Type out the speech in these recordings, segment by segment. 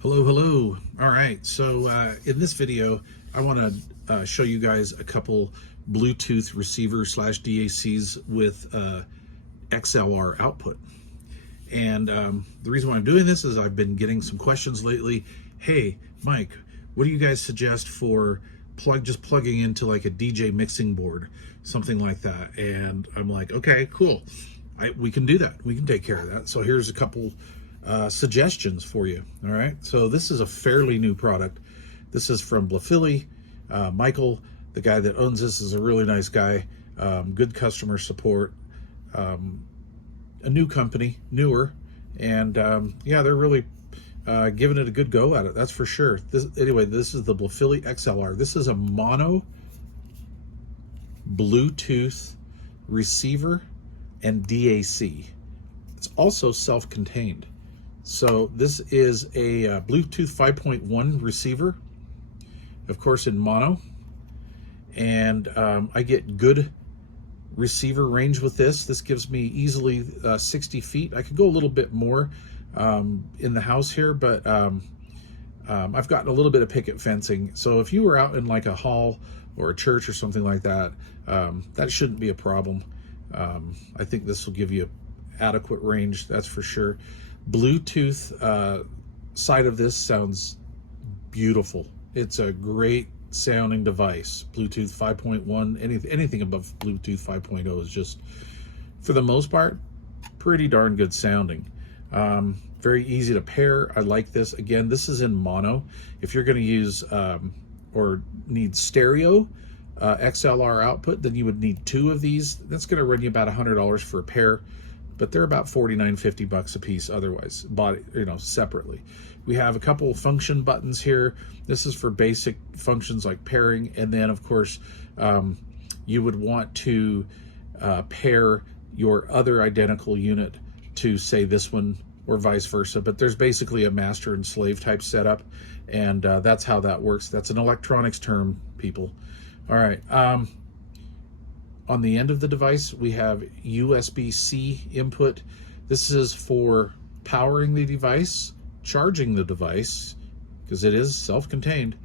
Hello, hello. All right, so in this video, I want to show you guys a couple Bluetooth receivers slash DACs with XLR output. And the reason why I'm doing this is I've been getting some questions lately. Hey, Mike, what do you guys suggest for just plugging into like a DJ mixing board, something like that? And I'm like, okay, cool. We can do that. We can take care of that. So here's a couple suggestions for you. All right, so this is a fairly new product. This is from Blafili. Michael, the guy that owns this, is a really nice guy. Good customer support. A new company, newer, and yeah, they're really giving it a good go at it. That's for sure. Anyway, this is the Blafili XLR. This is a mono Bluetooth receiver and DAC. It's also self-contained. So this is a Bluetooth 5.1 receiver, of course in mono, and I get good receiver range with this. This gives me easily 60 feet. I could go a little bit more in the house here, but I've gotten a little bit of picket fencing. So if you were out in like a hall or a church or something like that, that shouldn't be a problem. I think this will give you adequate range, that's for sure. Bluetooth side of this sounds beautiful. It's a great sounding device. Bluetooth 5.1, anything above Bluetooth 5.0 is just, for the most part, pretty darn good sounding. Very easy to pair. I like this. Again, this is in mono. If you're going to use or need stereo XLR output, then you would need two of these. That's going to run you about $100 for a pair, but they're about $49-50 a piece otherwise, bought, separately. We have a couple function buttons here. This is for basic functions like pairing, and then of course you would want to pair your other identical unit to, say, this one or vice versa, but there's basically a master and slave type setup, and that's how that works. That's an electronics term, people. All right. On the end of the device, we have USB-C input. This is for powering the device, charging the device, because it is self-contained,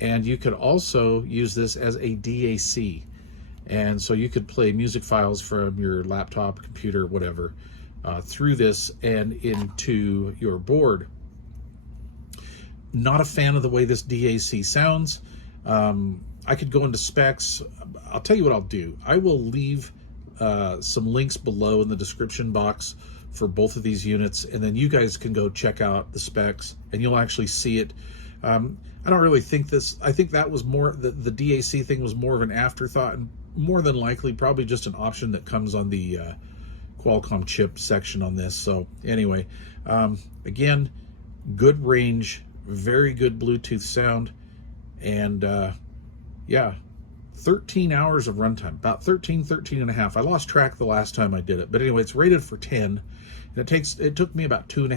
and you could also use this as a DAC. And so you could play music files from your laptop, computer, whatever, through this and into your board. Not a fan of the way this DAC sounds. I could go into specs. I'll tell you what I'll do. I will leave some links below in the description box for both of these units, and then you guys can go check out the specs and you'll actually see it. I don't really think this, I think that was more, the DAC thing was more of an afterthought, and more than likely probably just an option that comes on the Qualcomm chip section on this. So anyway, again, good range, very good Bluetooth sound, and yeah, 13 hours of runtime, about 13 and a half. I lost track the last time I did it, but anyway, it's rated for 10, and it took me about 2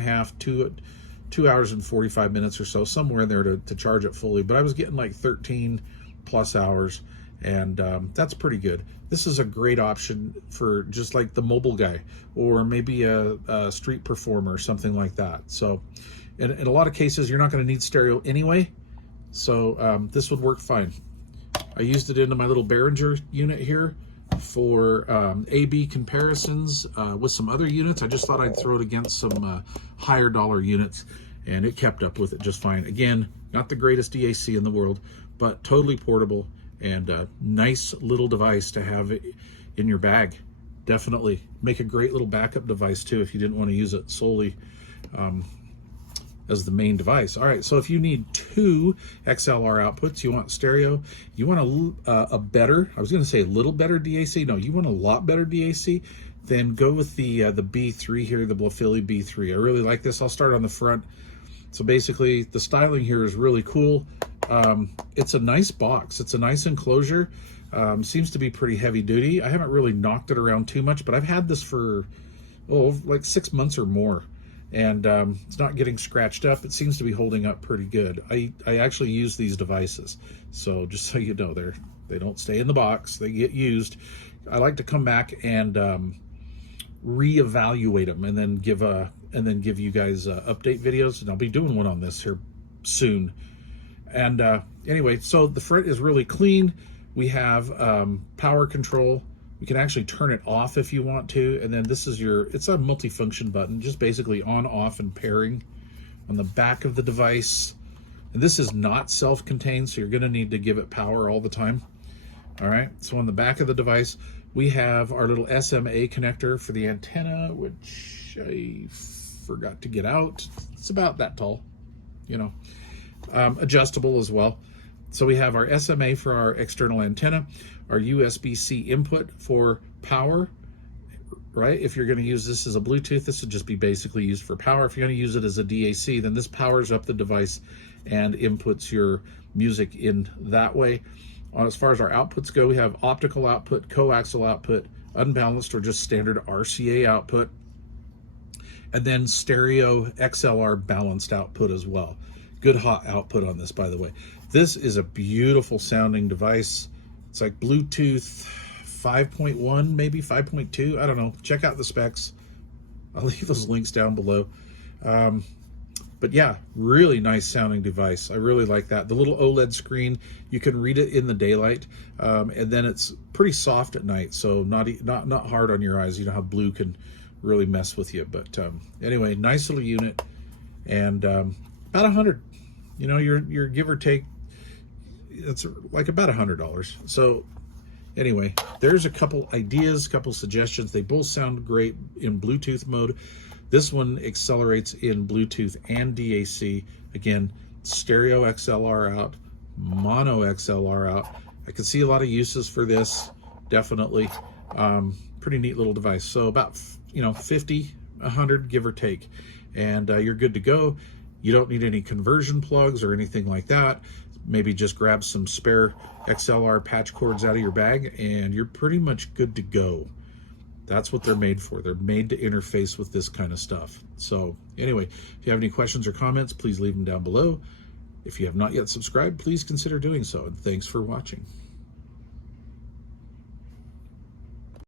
hours and 45 minutes or so, somewhere in there to charge it fully, but I was getting like 13 plus hours, and that's pretty good. This is a great option for just like the mobile guy, or maybe a street performer or something like that. So in a lot of cases, you're not going to need stereo anyway, so this would work fine. I used it into my little Behringer unit here for A/B comparisons with some other units. I just thought I'd throw it against some higher dollar units, and it kept up with it just fine. Again, not the greatest DAC in the world, but totally portable and a nice little device to have in your bag. Definitely make a great little backup device too if you didn't want to use it solely as the main device. All right, so if you need two XLR outputs, you want stereo, you want a better, I was going to say a little better DAC, no, you want a lot better DAC, then go with the B3 here, the Blafili B3. I really like this. I'll start on the front. So basically, the styling here is really cool. It's a nice box. It's a nice enclosure. Seems to be pretty heavy duty. I haven't really knocked it around too much, but I've had this for, like 6 months or more. And it's not getting scratched up. It seems to be holding up pretty good. I actually use these devices, so just so you know, they don't stay in the box. They get used. I like to come back and reevaluate them and then give a and then give you guys update videos, and I'll be doing one on this here soon. And anyway, so the front is really clean. We have power control. You can actually turn it off if you want to, and then this is it's a multifunction button, just basically on, off, and pairing on the back of the device. And this is not self-contained, so you're going to need to give it power all the time. All right, so on the back of the device, we have our little SMA connector for the antenna, which I forgot to get out. It's about that tall, you know, adjustable as well. So we have our SMA for our external antenna, our USB-C input for power, right? If you're going to use this as a Bluetooth, this would just be basically used for power. If you're going to use it as a DAC, then this powers up the device and inputs your music in that way. As far as our outputs go, we have optical output, coaxial output, unbalanced or just standard RCA output, and then stereo XLR balanced output as well. Good hot output on this, by the way. This is a beautiful sounding device. It's like Bluetooth 5.1, maybe 5.2. I don't know. Check out the specs. I'll leave those links down below. But yeah, really nice sounding device. I really like that. The little OLED screen, you can read it in the daylight, and then it's pretty soft at night, so not hard on your eyes. You know how blue can really mess with you. But anyway, nice little unit, and about 100. You know, your give or take, it's like about $100. So anyway, there's a couple ideas, couple suggestions. They both sound great in Bluetooth mode. This one accelerates in Bluetooth and DAC. Again, stereo XLR out, mono XLR out. I can see a lot of uses for this, definitely. Pretty neat little device. So about, you know, 50, 100, give or take. And you're good to go. You don't need any conversion plugs or anything like that. Maybe just grab some spare XLR patch cords out of your bag and you're pretty much good to go. That's what they're made for. They're made to interface with this kind of stuff. So anyway, if you have any questions or comments, please leave them down below. If you have not yet subscribed, please consider doing so. And thanks for watching.